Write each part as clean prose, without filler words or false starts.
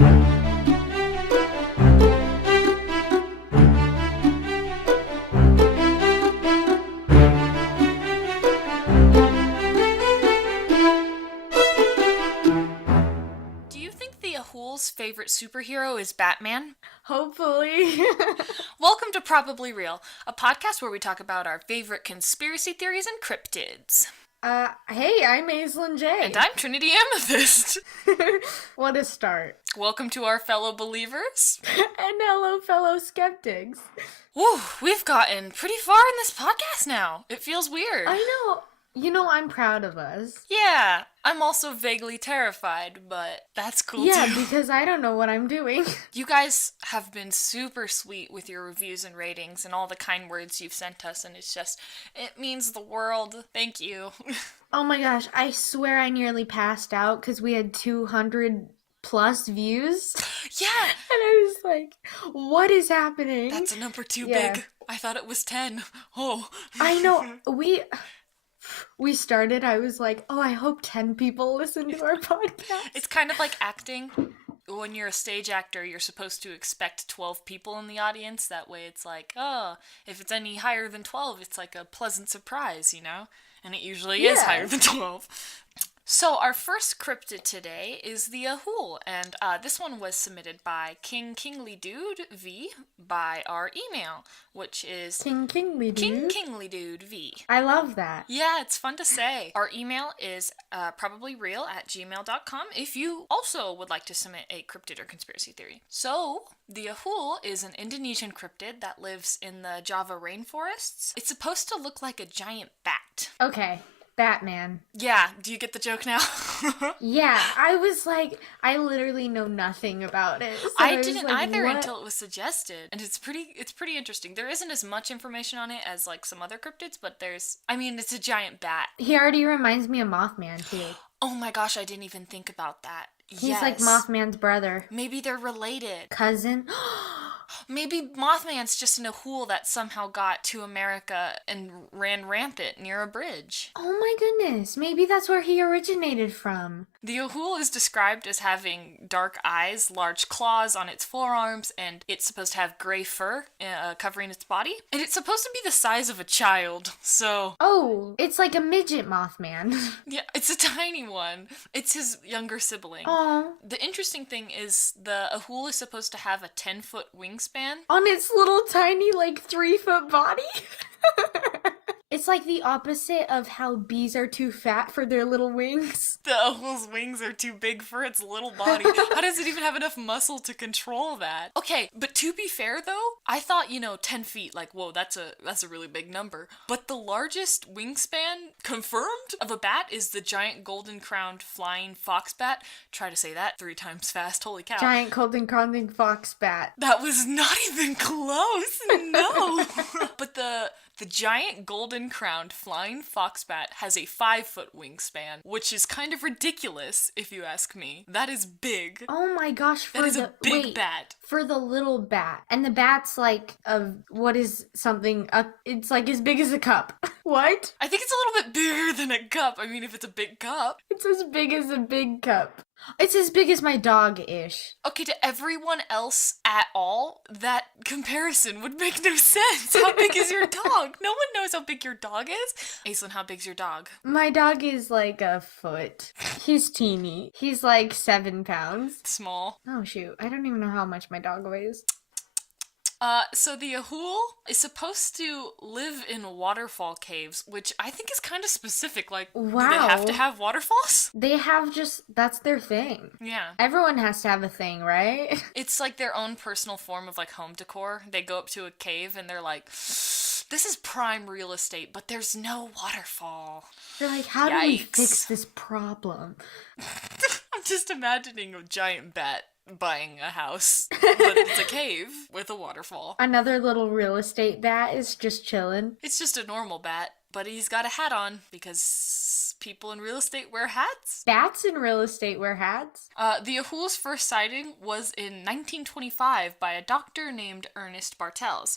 Ahool's favorite superhero is Batman? Hopefully. Welcome to Probably Real, a podcast where we talk about our favorite conspiracy theories and cryptids. Hey, I'm Aislinn J. And I'm Trinity Amethyst. What a start. Welcome to our fellow believers. And hello, fellow skeptics. Woo, we've gotten pretty far in this podcast now. It feels weird. I know. You know, I'm proud of us. Yeah, I'm also vaguely terrified, but that's cool too. Yeah, because I don't know what I'm doing. You guys have been super sweet with your reviews and ratings and all the kind words you've sent us, and it means the world. Thank you. Oh my gosh, I swear I nearly passed out because we had 200 plus views. Yeah. And I was like, what is happening? That's a number too big. I thought it was 10. Oh. I know. We started, I was like, oh, I hope 10 people listen to our podcast. It's kind of like acting. When you're a stage actor, you're supposed to expect 12 people in the audience. That way it's like, oh, if it's any higher than 12, it's like a pleasant surprise, you know? And it usually is higher than 12. So our first cryptid today is the Ahool, and this one was submitted by Kingly Dude V by our email, which is Kingly Dude V. I love that. Yeah, it's fun to say. Our email is probablyreal@gmail.com if you also would like to submit a cryptid or conspiracy theory. So, the Ahool is an Indonesian cryptid that lives in the Java rainforests. It's supposed to look like a giant bat. Okay. Batman. Yeah, do you get the joke now? Yeah, I was like, I literally know nothing about it. So I didn't like, either what? Until it was suggested, and it's pretty interesting. There isn't as much information on it as like some other cryptids, but it's a giant bat. He already reminds me of Mothman too. Oh my gosh, I didn't even think about that. He's like Mothman's brother. Maybe they're related. Cousin. Maybe Mothman's just an Ahool that somehow got to America and ran rampant near a bridge. Oh my goodness, maybe that's where he originated from. The Ahool is described as having dark eyes, large claws on its forearms, and it's supposed to have gray fur covering its body. And it's supposed to be the size of a child, so... Oh, it's like a midget Mothman. Yeah, it's a tiny one. It's his younger sibling. Aww. The interesting thing is the Ahool is supposed to have a 10-foot wingspan. On its little tiny, 3-foot body? It's like the opposite of how bees are too fat for their little wings. The Ahool's wings are too big for its little body. How does it even have enough muscle to control that? Okay, but to be fair though, I thought, 10 feet, whoa, that's a really big number. But the largest wingspan confirmed of a bat is the giant golden-crowned flying fox bat. Try to say that 3 times fast, holy cow. Giant golden-crowned fox bat. That was not even close, no. But the giant golden-crowned flying fox bat has a 5-foot wingspan, which is kind of ridiculous, if you ask me. That is big. Oh my gosh, that is a big bat. For the little bat. And the bat's it's like as big as a cup. What? I think it's a little bit bigger than a cup. I mean, if it's a big cup. It's as big as a big cup. It's as big as my dog-ish. Okay, to everyone else at all, that comparison would make no sense. How big is your dog? No one knows how big your dog is. Aislinn, how big's your dog? My dog is like a foot. He's teeny. He's like 7 pounds. Small. Oh shoot, I don't even know how much my dog weighs. So the Ahool is supposed to live in waterfall caves, which I think is kind of specific. Wow. Do they have to have waterfalls? They have that's their thing. Yeah. Everyone has to have a thing, right? It's like their own personal form of home decor. They go up to a cave and they're like, this is prime real estate, but there's no waterfall. They're like, how do we fix this problem? I'm just imagining a giant bat buying a house, but it's a cave with a waterfall. Another little real estate bat is just chilling. It's just a normal bat, but he's got a hat on because people in real estate wear hats. Bats in real estate wear hats? The Ahool's first sighting was in 1925 by a doctor named Ernest Bartels.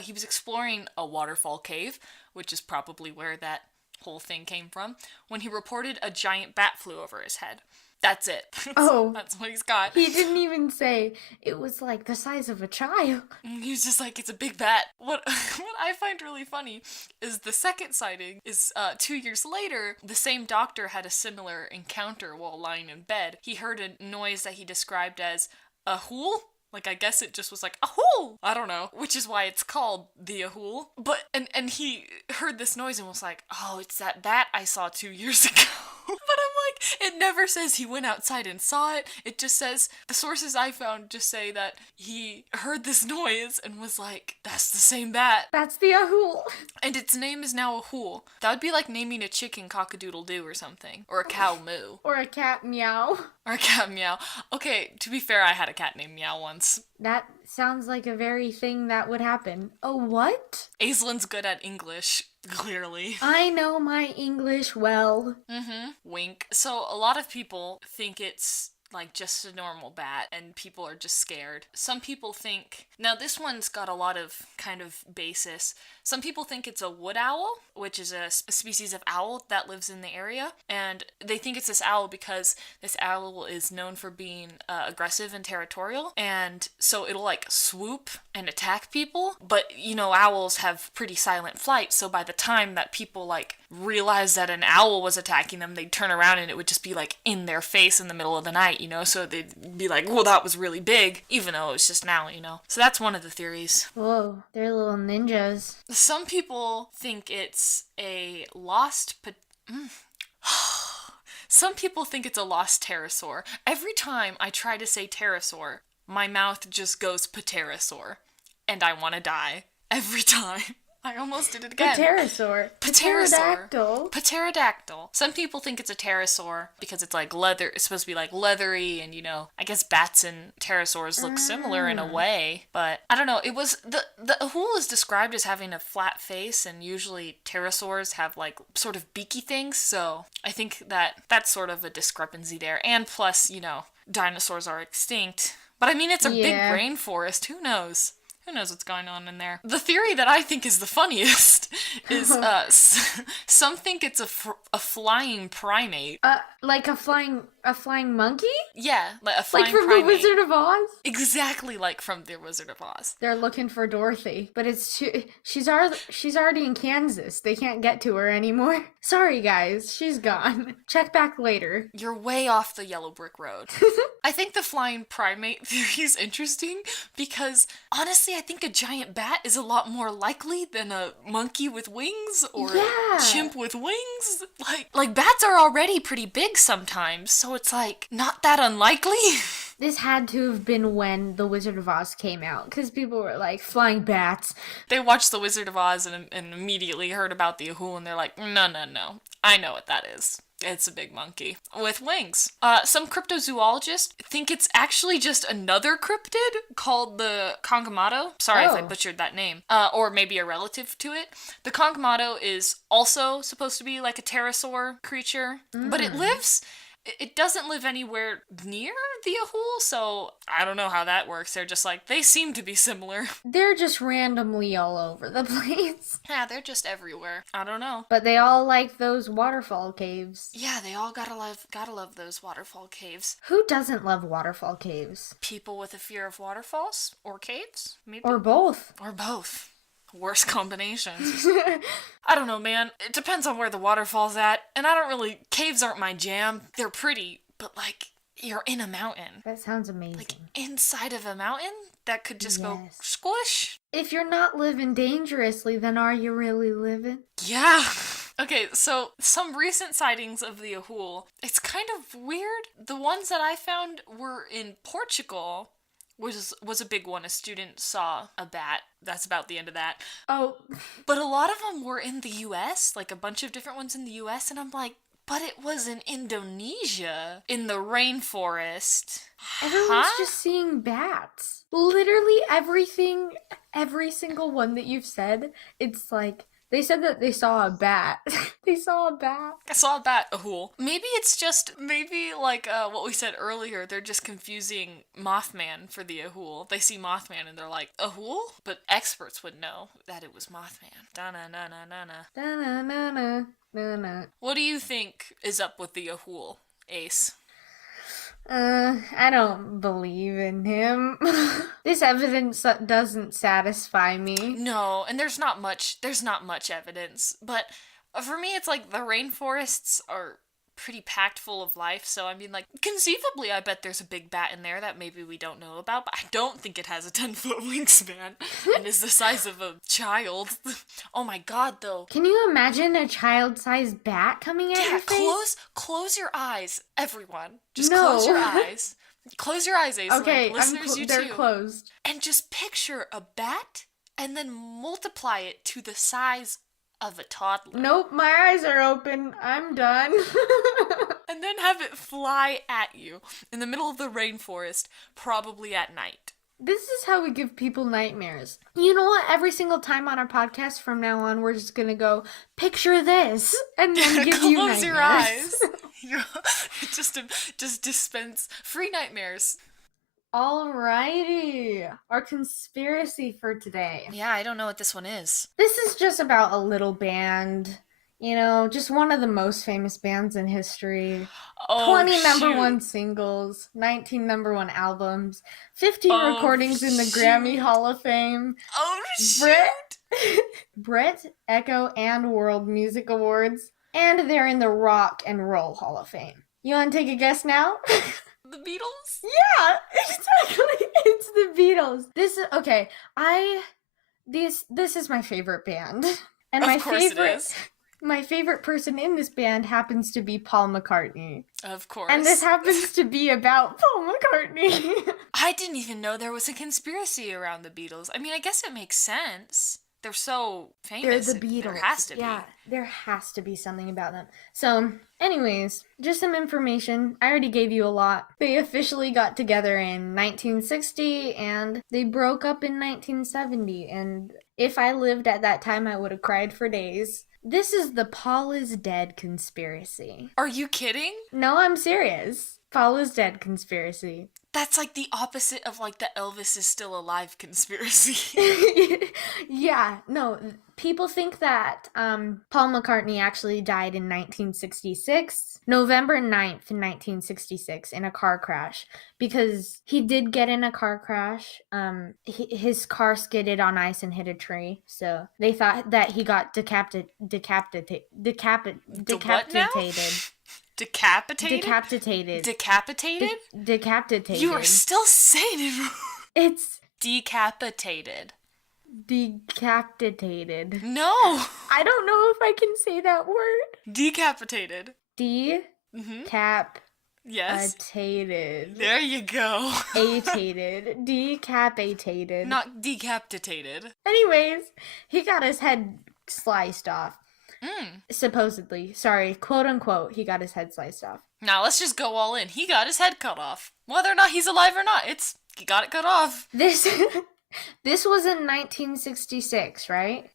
He was exploring a waterfall cave, which is probably where that whole thing came from, when he reported a giant bat flew over his head. That's it. That's what he's got. He didn't even say it was like the size of a child. He was just like, it's a big bat. What I find really funny is the second sighting is 2 years later, the same doctor had a similar encounter while lying in bed. He heard a noise that he described as Ahool. Like, I guess it just was like, Ahool! I don't know. Which is why it's called the Ahool. But, and he heard this noise and was like, oh, it's that bat I saw 2 years ago. But I'm like, it never says he went outside and saw it. It just says, the sources I found just say that he heard this noise and was like, that's the same bat. That's the Ahool. And its name is now Ahool. That would be like naming a chicken cock-a-doodle-doo or something. Or a cow moo. Or a cat meow. Or a cat meow. Okay, to be fair, I had a cat named Meow once. That sounds like a very thing that would happen. A what? Aislin's good at English, clearly. I know my English well. Wink. So a lot of people think it's like just a normal bat and people are just scared. Some people think, now this one's got a lot of kind of basis. Some people think it's a wood owl, which is a species of owl that lives in the area. And they think it's this owl because this owl is known for being aggressive and territorial. And so it'll like swoop and attack people. But, you know, owls have pretty silent flight. So by the time that people like realized that an owl was attacking them, they'd turn around and it would just be like in their face in the middle of the night, you know? So they'd be like, well, that was really big, even though it was just an owl, you know? So that's one of the theories. Whoa, they're little ninjas. Some people think it's a lost... Some people think it's a lost pterosaur. Every time I try to say pterosaur, my mouth just goes pterosaur. And I want to die. Every time. I almost did it again. Pterosaur. Pterodactyl. Pterodactyl. Some people think it's a pterosaur because it's like leather. It's supposed to be like leathery, and you know, I guess bats and pterosaurs look similar in a way. But I don't know. It was the Ahool is described as having a flat face, and usually pterosaurs have like sort of beaky things. So I think that that's sort of a discrepancy there. And plus, you know, dinosaurs are extinct. But I mean, it's a big rainforest. Who knows? Who knows what's going on in there? The theory that I think is the funniest is some think it's a flying primate. Like a flying monkey? Yeah, like a flying primate. Like from primate. The Wizard of Oz? Exactly like from The Wizard of Oz. They're looking for Dorothy, but she's already in Kansas. They can't get to her anymore. Sorry guys, she's gone. Check back later. You're way off the yellow brick road. I think the flying primate theory is interesting because honestly I think a giant bat is a lot more likely than a monkey with wings or a chimp with wings. Like bats are already pretty big sometimes, so it's like not that unlikely. This had to have been when The Wizard of Oz came out, because people were like, flying bats. They watched The Wizard of Oz and immediately heard about the Ahool, and they're like, no, I know what that is. It's a big monkey with wings. Some cryptozoologists think it's actually just another cryptid called the Kongamato. Sorry if I butchered that name. Or maybe a relative to it. The Kongamato is also supposed to be like a pterosaur creature, but it doesn't live anywhere near the Ahool, so I don't know how that works. They're just like, they seem to be similar. They're just randomly all over the place. Yeah, they're just everywhere. I don't know. But they all like those waterfall caves. Yeah, they all gotta love those waterfall caves. Who doesn't love waterfall caves? People with a fear of waterfalls? Or caves? Maybe? Or both. Or both. Worst combinations. I don't know, man. It depends on where the waterfall's at. And caves aren't my jam. They're pretty, but like, you're in a mountain. That sounds amazing. Like, inside of a mountain? That could just go squish. If you're not living dangerously, then are you really living? Yeah. Okay, so some recent sightings of the Ahool. It's kind of weird. The ones that I found were in Portugal. Was a big one. A student saw a bat. That's about the end of that. Oh. But a lot of them were in the US, like a bunch of different ones in the US, and I'm like, but it was in Indonesia, in the rainforest. Everyone's just seeing bats. Literally everything, every single one that you've said, it's like, they said that they saw a bat. They saw a bat. I saw a bat, Ahool. Maybe it's just, like what we said earlier, they're just confusing Mothman for the Ahool. They see Mothman and they're like, Ahool? But experts would know that it was Mothman. Da-na-na-na-na-na. Da-na-na-na-na-na. What do you think is up with the Ahool, Ace? I don't believe in him. This evidence doesn't satisfy me. No, and there's not much evidence, but for me it's like the rainforests are pretty packed full of life, so I mean, like, conceivably I bet there's a big bat in there that maybe we don't know about, but I don't think it has a 10-foot wingspan and is the size of a child. Oh my god, though. Can you imagine a child-sized bat coming at Yeah, your face? close your eyes, everyone. Just No. close your eyes. Close your eyes, Aislinn. Okay, Listeners, you they're too. closed. And just picture a bat and then multiply it to the size of a toddler. Nope, my eyes are open. I'm done. And then have it fly at you in the middle of the rainforest, probably at night. This is how we give people nightmares. You know what? Every single time on our podcast from now on, we're just gonna go, picture this, and then give you nightmares. Close your eyes. just dispense free nightmares. Alrighty. Our conspiracy for today. Yeah, I don't know what this one is. This is just about a little band. You know, just one of the most famous bands in history. Oh, 20 number shoot. one singles, 19 number one albums, 15 Oh, recordings in the shoot. Grammy Hall of Fame, Oh, shoot. Brit, Echo, and World Music Awards, and they're in the Rock and Roll Hall of Fame. You want to take a guess now? The Beatles? Yeah, exactly. It's the Beatles. This is my favorite band. And Of course it is. My favorite person in this band happens to be Paul McCartney. Of course. And this happens to be about Paul McCartney. I didn't even know there was a conspiracy around the Beatles. I mean, I guess it makes sense. They're so They're famous. the Beatles. There has to be. Yeah, there has to be something about them. So, anyways, just some information. I already gave you a lot. They officially got together in 1960 and they broke up in 1970. And if I lived at that time, I would have cried for days. This is the Paul is dead conspiracy. Are you kidding? No, I'm serious. Paul is dead conspiracy. That's like the opposite of like the Elvis is still alive conspiracy. Yeah, no, people think that Paul McCartney actually died in 1966, November 9th, 1966, in a car crash, because he did get in a car crash. His car skidded on ice and hit a tree, so they thought that he got decapitated. Decapitated? Decapitated? Decapitated. You are still saying it wrong. It's Decapitated. decapitated. No! I don't know if I can say that word. Decapitated. Decapitated. Yes. There you go. Atated. Decapitated. Not decapitated. Anyways, he got his head sliced off. Supposedly. Sorry, quote unquote, he got his head sliced off. Now let's just go all in. He got his head cut off. Whether or not he's alive or not, he got it cut off. This was in 1966, right?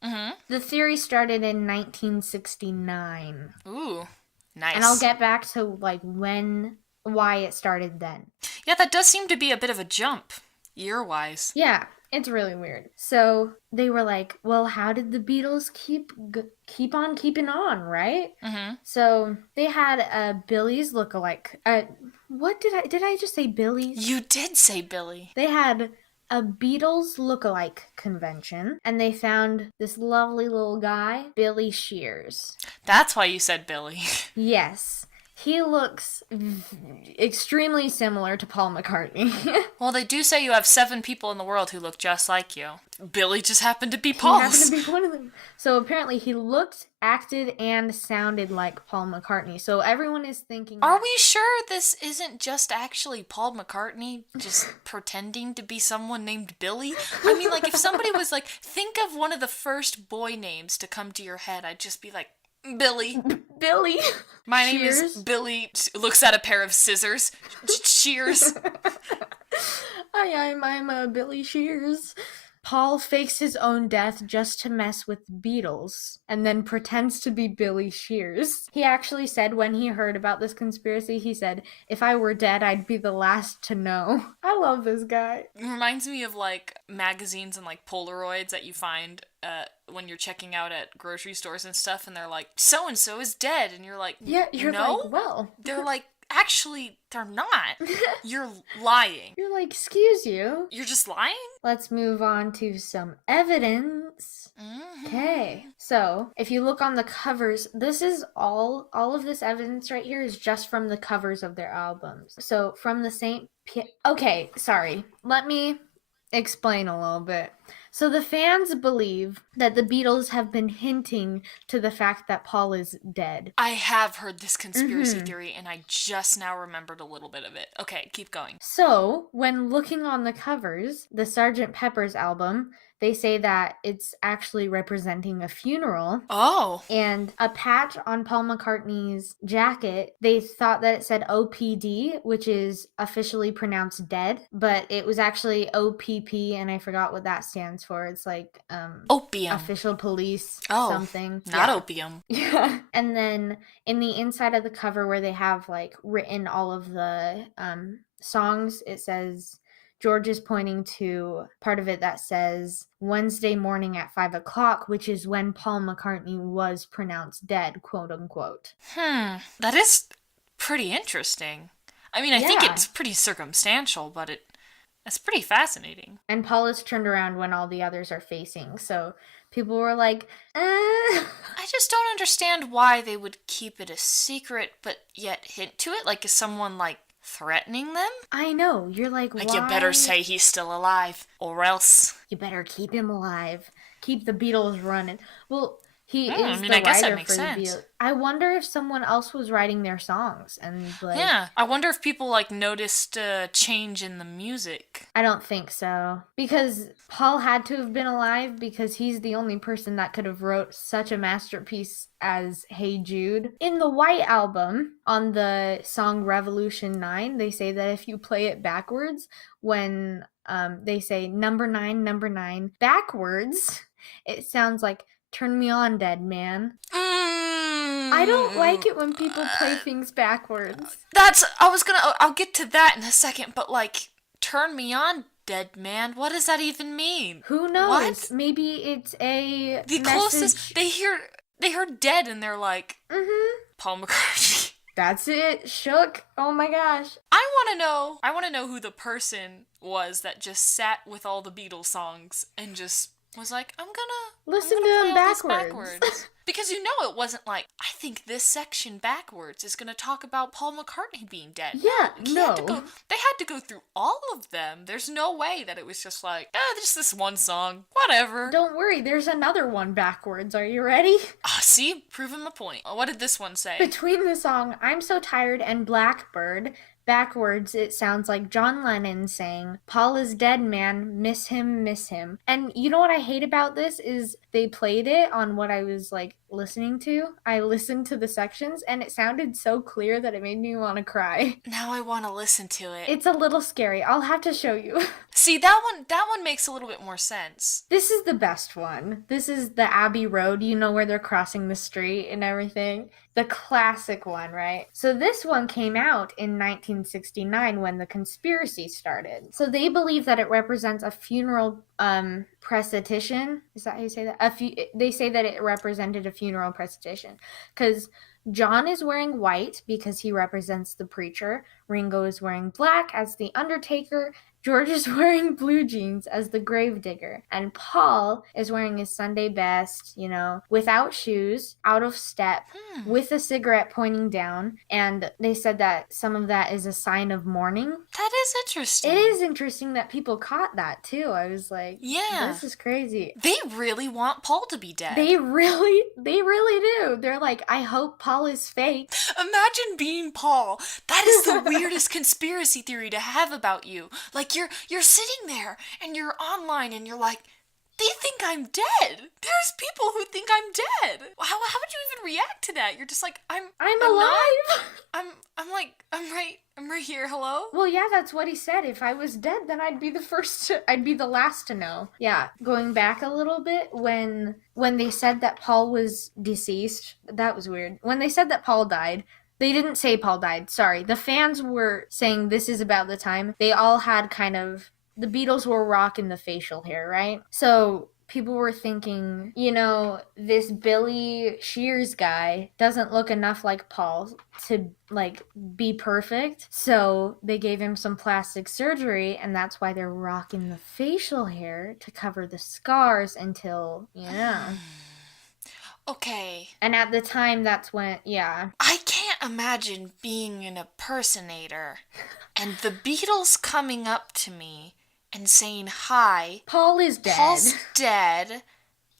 The theory started in 1969. Ooh, nice. And I'll get back to like why it started then. Yeah, that does seem to be a bit of a jump, year-wise. Yeah, it's really weird. So they were like, well, how did the Beatles keep on keeping on, right? So they had a Billy's lookalike. What did I just say Billy's? You did say Billy. They had a Beatles lookalike convention, and they found this lovely little guy, Billy Shears. That's why you said Billy. Yes. He looks extremely similar to Paul McCartney. Well, they do say you have 7 people in the world who look just like you. Billy just happened to be Paul's. He happened to be one of them. So apparently he looked, acted, and sounded like Paul McCartney. So everyone is thinking... Are we sure this isn't just actually Paul McCartney just pretending to be someone named Billy? I mean, like, if somebody was like, think of one of the first boy names to come to your head, I'd just be like, Billy. Billy. My name Shears. is Billy. Looks at a pair of scissors. Shears. I'm Billy Shears. Paul fakes his own death just to mess with the Beatles, and then pretends to be Billy Shears. He actually said when he heard about this conspiracy, he said, if I were dead, I'd be the last to know. I love this guy. It reminds me of, like, magazines and, like, Polaroids that you find when you're checking out at grocery stores and stuff, and they're like, so-and-so is dead, and you're like, Yeah, you're no? like, well. They're like, actually, they're not. You're lying. You're like, excuse you. You're just lying? Let's move on to some evidence. Okay, so if you look on the covers, this is all of this evidence right here is just from the covers of their albums. So from the okay, sorry. Let me explain a little bit. So the fans believe that the Beatles have been hinting to the fact that Paul is dead. I have heard this conspiracy theory, and I just now remembered a little bit of it. Okay, keep going. So when looking on the covers, the Sgt. Pepper's album, they say that it's actually representing a funeral. Oh. And a patch on Paul McCartney's jacket, they thought that it said OPD, which is officially pronounced dead, but it was actually OPP, and I forgot what that stands for. It's like opium. Official police something. Not opium. Yeah. And then in the inside of the cover where they have like written all of the songs, it says George is pointing to part of it that says Wednesday morning at 5 o'clock, which is when Paul McCartney was pronounced dead, quote unquote. That is pretty interesting. I mean, I think it's pretty circumstantial, but it's pretty fascinating. And Paul is turned around when all the others are facing, so people were like, I just don't understand why they would keep it a secret, but yet hint to it. Like, is someone, like, threatening them? I know. You're like, why? You better say he's still alive, or else. You better keep him alive. Keep the Beatles running. Well, he is I the guess that writer makes for the sense. Beatles. I wonder if someone else was writing their songs and like. Yeah, I wonder if people like noticed a change in the music. I don't think so, because Paul had to have been alive because he's the only person that could have wrote such a masterpiece as Hey Jude. In the White Album, on the song Revolution 9, they say that if you play it backwards, when they say number 9 backwards, it sounds like turn me on, dead man. I don't like it when people play things backwards. I'll get to that in a second, but like, turn me on, dead man, what does that even mean? Who knows? What? Maybe it's a the message. Closest, they heard dead and they're like, Paul McCartney. That's it, shook. Oh my gosh. I want to know who the person was that just sat with all the Beatles songs and just was like, I'm gonna listen to them backwards. Because you know it wasn't like, I think this section backwards is gonna talk about Paul McCartney being dead. Yeah, no. They had to go through all of them. There's no way that it was just like, just this one song, whatever. Don't worry, there's another one backwards. Are you ready? See? Proving my point. What did this one say? Between the song I'm So Tired and Blackbird, backwards, it sounds like John Lennon saying, Paul is dead, man. Miss him, miss him. And you know what I hate about this is they played it on what I was like listening to. I listened to the sections and it sounded so clear that it made me want to cry. Now I want to listen to it. It's a little scary. I'll have to show you. See, that one makes a little bit more sense. This is the best one. This is the Abbey Road, you know, where they're crossing the street and everything. The classic one, right? So this one came out in 1969 when the conspiracy started. So they believe that it represents a funeral procession. Is that how you say that? They say that it represented a funeral procession because John is wearing white because he represents the preacher. Ringo is wearing black as the undertaker. George is wearing blue jeans as the gravedigger. And Paul is wearing his Sunday best, you know, without shoes, out of step, with a cigarette pointing down. And they said that some of that is a sign of mourning. That is interesting. It is interesting that people caught that, too. I was like, yeah, this is crazy. They really want Paul to be dead. They really do. They're like, I hope Paul is fake. Imagine being Paul. That is the weirdest conspiracy theory to have about you. Like, you're sitting there and you're online and you're like, they think I'm dead. There's people who think I'm dead. How would you even react to that? You're just like, I'm alive. I'm right here. Hello? Well, yeah, that's what he said. If I was dead, then I'd be the last to know. Yeah, going back a little bit, when they said that Paul was deceased, that was weird. When they said that Paul died, they didn't say Paul died, sorry. The fans were saying this is about the time. They all had kind of, the Beatles were rocking the facial hair, right? So people were thinking, this Billy Shears guy doesn't look enough like Paul to, like, be perfect. So they gave him some plastic surgery, and that's why they're rocking the facial hair to cover the scars until, Okay. And at the time, that's when, I can't imagine being an impersonator and the Beatles coming up to me and saying, "Hi, Paul is dead. Paul's dead.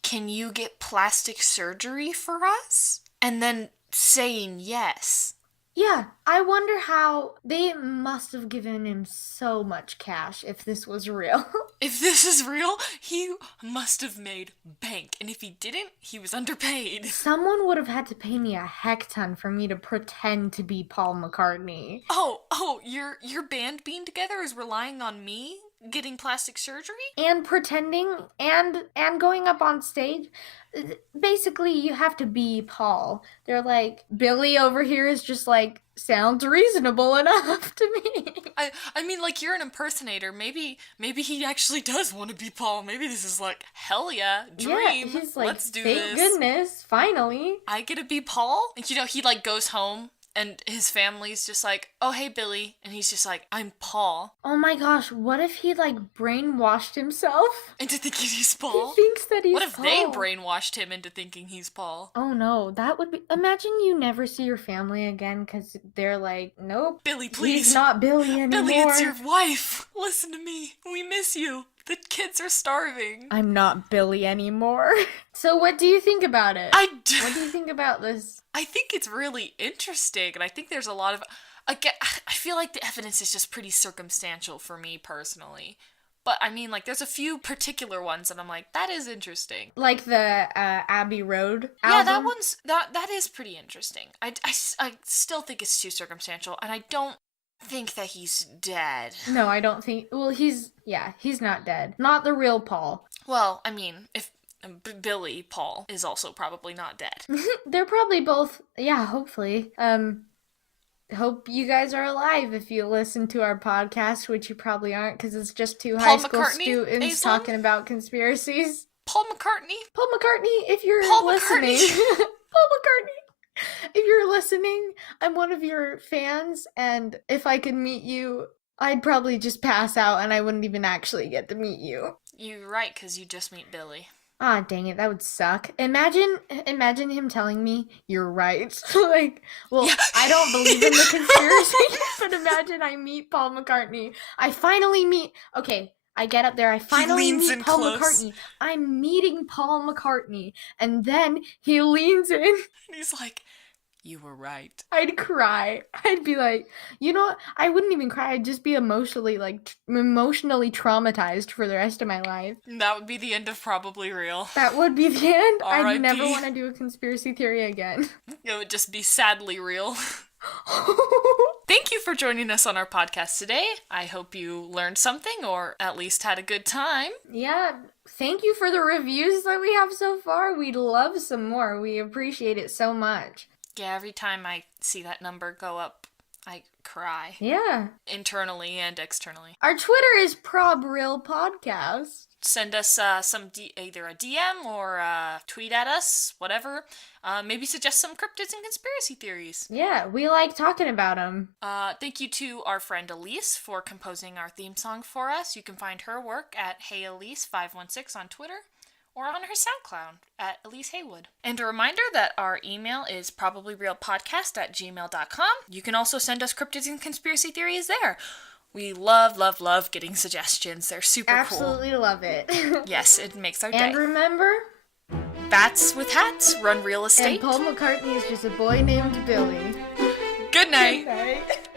Can you get plastic surgery for us?" And then saying yes. Yeah, I wonder how they must have given him so much cash if this was real. If this is real, he must have made bank. And if he didn't, he was underpaid. Someone would have had to pay me a heck ton for me to pretend to be Paul McCartney. Oh, your band being together is relying on me getting plastic surgery? And pretending and going up on stage. Basically, you have to be Paul. They're like, Billy over here is just like, sounds reasonable enough to me. I mean, like, you're an impersonator. Maybe he actually does want to be Paul. Maybe this is like, hell yeah, dream. Yeah, he's like, let's do thank this. Goodness, finally. I get to be Paul? And, he, like, goes home, and his family's just like, "Oh, hey, Billy." And he's just like, "I'm Paul." Oh my gosh, what if he, like, brainwashed himself? Into thinking he's Paul? He thinks that he's Paul. What if they brainwashed him into thinking he's Paul? Oh no, that would be... Imagine you never see your family again because they're like, nope. Billy, please. He's not Billy anymore. Billy, it's your wife. Listen to me. We miss you. The kids are starving. I'm not Billy anymore. So what do you think about it? What do you think about this? I think it's really interesting, and I think there's a lot of... Again, I feel like the evidence is just pretty circumstantial for me personally. But, I mean, like, there's a few particular ones that I'm like, that is interesting. Like the Abbey Road album? Yeah, that one's... That is pretty interesting. I still think it's too circumstantial, and I don't think that he's dead. No, I don't think... Well, he's not dead. Not the real Paul. Well, I mean, if... Billy Paul is also probably not dead. They're probably both... Yeah, hopefully. Hope you guys are alive if you listen to our podcast, which you probably aren't because it's just two high school students talking about conspiracies. Paul McCartney? Paul McCartney, if you're listening. Paul McCartney. If you're listening, I'm one of your fans, and if I could meet you, I'd probably just pass out and I wouldn't even actually get to meet you. You're right, because you just meet Billy. Ah, dang it, that would suck. Imagine him telling me, you're right. Like, well, yeah. I don't believe in the conspiracy, but imagine I meet Paul McCartney. I finally meet... Okay, I get up there, I finally meet Paul McCartney. I'm meeting Paul McCartney. And then he leans in. And he's like... You were right. I'd cry. I'd be like, I wouldn't even cry. I'd just be emotionally traumatized for the rest of my life. That would be the end of Probably Real. That would be the end. R.I.P. I'd never want to do a conspiracy theory again. It would just be sadly real. Thank you for joining us on our podcast today. I hope you learned something or at least had a good time. Yeah. Thank you for the reviews that we have so far. We'd love some more. We appreciate it so much. Yeah, every time I see that number go up, I cry. Yeah. Internally and externally. Our Twitter is ProbRealPodcast. Send us either a DM or tweet at us, whatever. Maybe suggest some cryptids and conspiracy theories. Yeah, we like talking about them. Thank you to our friend Elise for composing our theme song for us. You can find her work at HeyElise516 on Twitter. Or on her SoundCloud at Elise Haywood. And a reminder that our email is probablyrealpodcast@gmail.com. You can also send us cryptids and conspiracy theories there. We love getting suggestions. They're super Absolutely cool. Absolutely love it. Yes, it makes our day. And remember... Bats with hats run real estate. And Paul McCartney is just a boy named Billy. Good night. Good night.